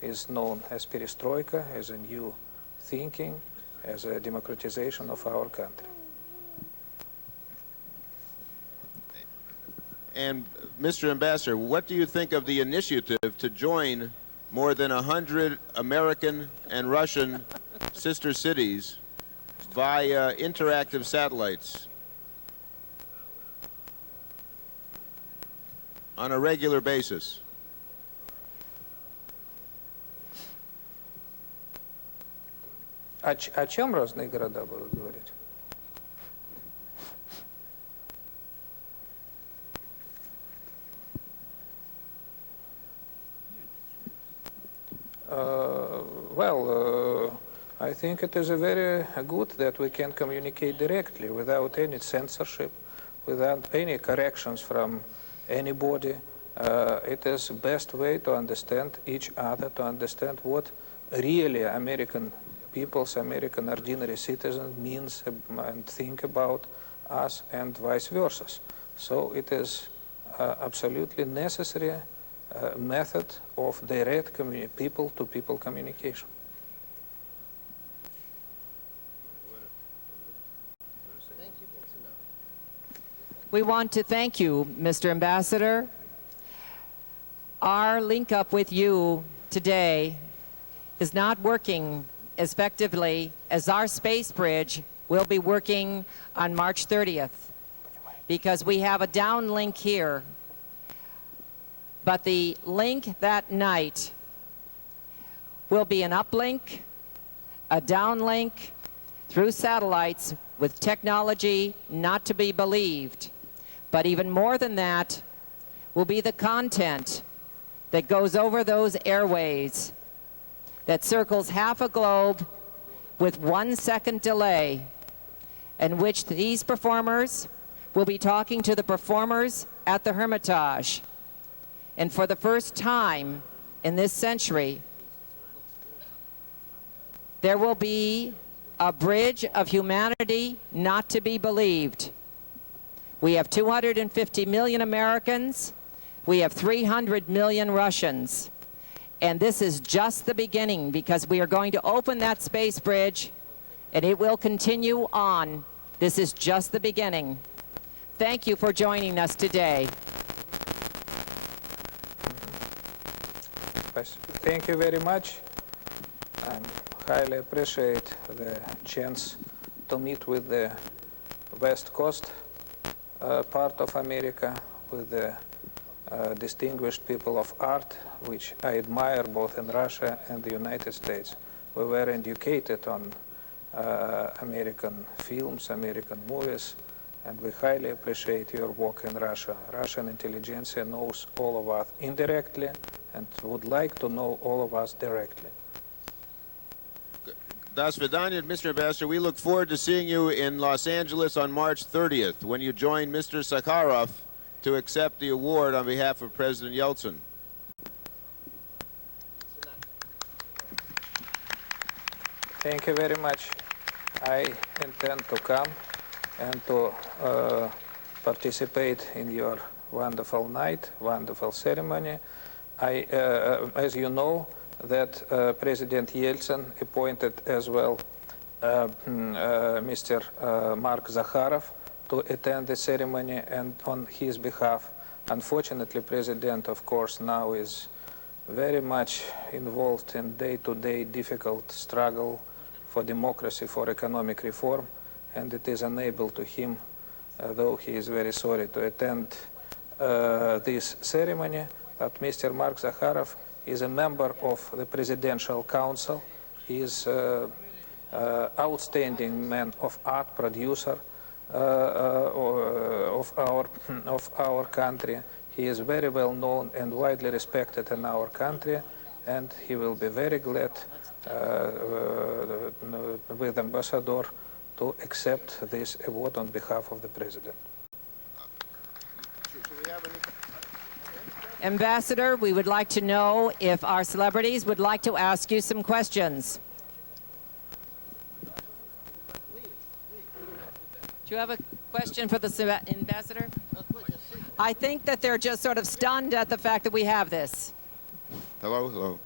is known as perestroika, as a new thinking, as a democratization of our country. And Mr. Ambassador, what do you think of the initiative to join more than 100 American and Russian sister cities via interactive satellites on a regular basis? О чем разные города будут говорить? I think it is very good that we can communicate directly without any censorship, without any corrections from anybody. It is the best way to understand each other, to understand what really American peoples, American ordinary citizens means and think about us and vice versa. So it is absolutely necessary method of direct people-to-people communication. We want to thank you, Mr. Ambassador. Our link up with you today is not working as effectively as our space bridge will be working on March 30th, because we have a downlink here. But the link that night will be an uplink, a downlink through satellites with technology not to be believed. But even more than that will be the content that goes over those airways, that circles half a globe with 1 second delay, in which these performers will be talking to the performers at the Hermitage. And for the first time in this century, there will be a bridge of humanity not to be believed. We have 250 million Americans. We have 300 million Russians. And this is just the beginning, because we are going to open that space bridge and it will continue on. This is just the beginning. Thank you for joining us today. Thank you very much. I highly appreciate the chance to meet with the West Coast part of America, with the distinguished people of art, which I admire both in Russia and the United States. We were educated on American films, American movies, and we highly appreciate your work in Russia. Russian intelligentsia knows all of us indirectly and would like to know all of us directly. Das Vidanya, Mr. Ambassador, we look forward to seeing you in Los Angeles on March 30th when you join Mr. Sakharov to accept the award on behalf of President Yeltsin. Thank you very much. I intend to come and to participate in your wonderful night, wonderful ceremony. As you know, that President Yeltsin appointed as well Mr. Mark Zakharov to attend the ceremony, and on his behalf. Unfortunately, President, of course, now is very much involved in day-to-day difficult struggle for democracy, for economic reform, and it is unable to him, though he is very sorry, to attend this ceremony. But Mr. Mark Zakharov is a member of the Presidential Council. He is outstanding man of art, producer of our country. He is very well known and widely respected in our country, and he will be very glad with Ambassador to accept this award on behalf of the President. Ambassador, we would like to know if our celebrities would like to ask you some questions. Do you have a question for the ambassador? I think that they're just sort of stunned at the fact that we have this. Hello, hello.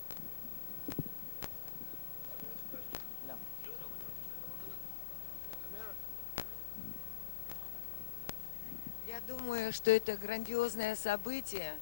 Я думаю, что это грандиозное событие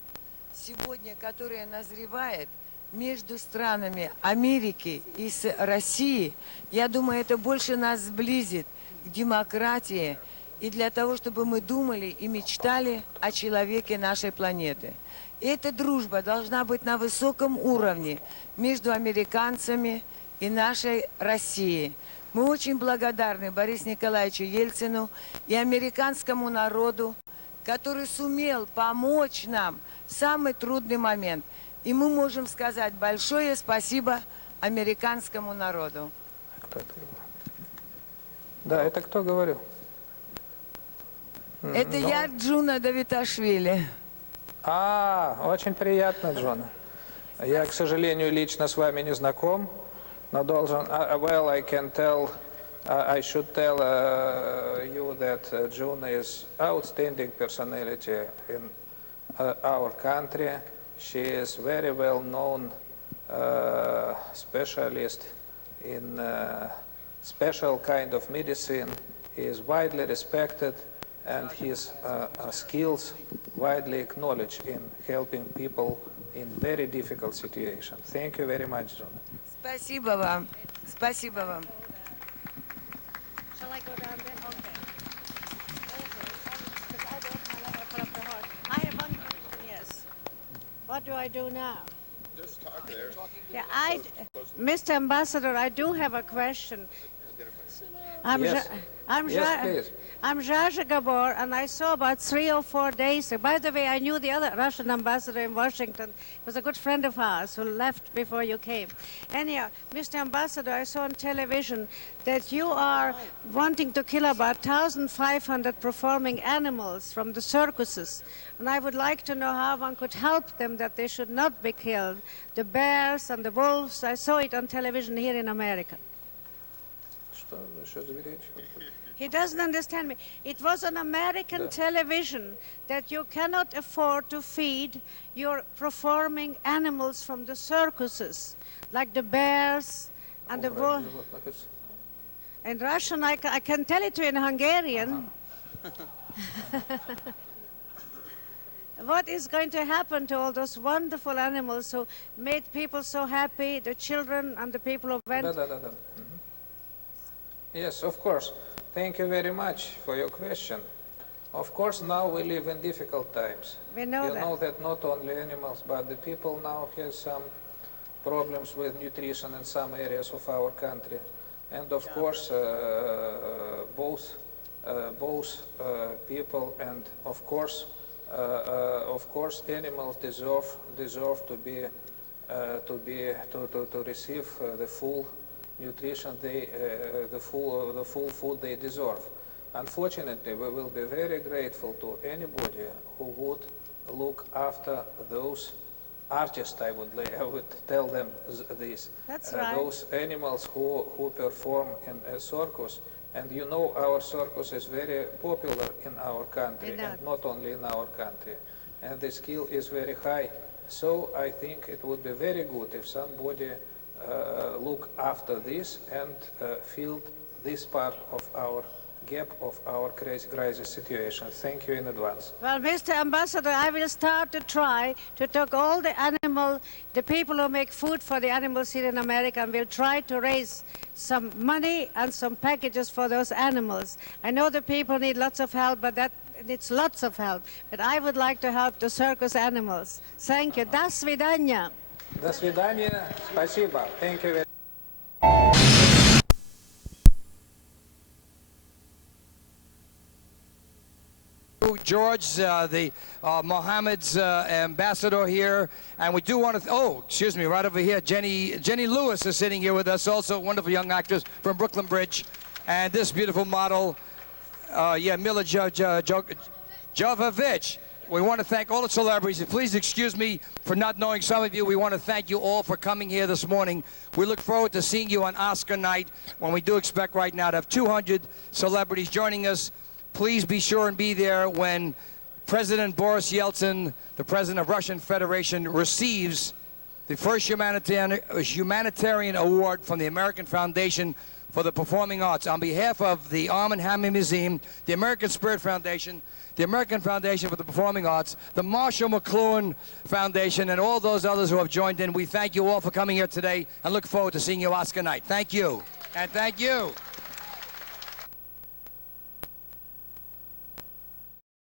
сегодня, которое назревает между странами Америки и Россией. Я думаю, это больше нас сблизит к демократии и для того, чтобы мы думали и мечтали о человеке нашей планеты. Эта дружба должна быть на высоком уровне между американцами и нашей Россией. Мы очень благодарны Борису Николаевичу Ельцину и американскому народу, который сумел помочь нам в самый трудный момент. И мы можем сказать большое спасибо американскому народу. Да, это кто говорил? Это я, Джуна Давиташвили. Очень приятно, Джуна. Я, к сожалению, лично с вами не знаком, но должен... Well, I can tell, I should tell you that Juna is outstanding personality in our country. She is very well known specialist in special kind of medicine. He is widely respected, and his skills widely acknowledged in helping people in very difficult situations. Thank you very much, John. Спасибо вам. Спасибо вам. Shall I go down there? Okay. I have one question, yes. What do I do now? Just talk there. Yeah, Mr. Ambassador, I do have a question. I'm Yes, please. I'm Zsa Gabor, and I saw about 3 or 4 days. By the way, I knew the other Russian ambassador in Washington. He was a good friend of ours who left before you came. Anyhow, Mr. Ambassador, I saw on television that you are wanting to kill about 1,500 performing animals from the circuses. And I would like to know how one could help them that they should not be killed. The bears and the wolves, I saw it on television here in America. He doesn't understand me. It was on American television that you cannot afford to feed your performing animals from the circuses, like the bears and the wolves. In Russian, I can tell it to you in Hungarian. What is going to happen to all those wonderful animals who made people so happy, the children and the people who went? Yes, of course. Thank you very much for your question. Of course, now we live in difficult times. We know you that. know that not only animals, but the people now have some problems with nutrition in some areas of our country. And of course, both people and of course, animals deserve to receive the full nutrition, the full food they deserve. Unfortunately, we will be very grateful to anybody who would look after those artists, I would tell them this. That's right. Those animals who perform in a circus. And you know our circus is very popular in our country, and not only in our country. And the skill is very high. So I think it would be very good if somebody look after this and filled this part of our gap of our crisis situation. Thank you in advance. Well, Mr. Ambassador, I will start to try to take all the people who make food for the animals here in America, and we'll try to raise some money and some packages for those animals. I know the people need lots of help, but that needs lots of help. But I would like to help the circus animals. Thank you. До свидания. До свидания. Спасибо. Thank you very much. George, the Mohammed's ambassador here, and we do want to, excuse me, right over here, Jenny Lewis is sitting here with us, also a wonderful young actress from Brooklyn Bridge, and this beautiful model, Mila Jovovich. We want to thank all the celebrities. Please excuse me for not knowing some of you. We want to thank you all for coming here this morning. We look forward to seeing you on Oscar night, when we do expect right now to have 200 celebrities joining us. Please be sure and be there when President Boris Yeltsin, the president of Russian Federation, receives the first humanitarian award from the American Foundation for the Performing Arts. On behalf of the Arm & Hammer Museum, the American Spirit Foundation, the American Foundation for the Performing Arts, the Marshall McLuhan Foundation, and all those others who have joined in, we thank you all for coming here today and look forward to seeing you Oscar night. Thank you. And thank you.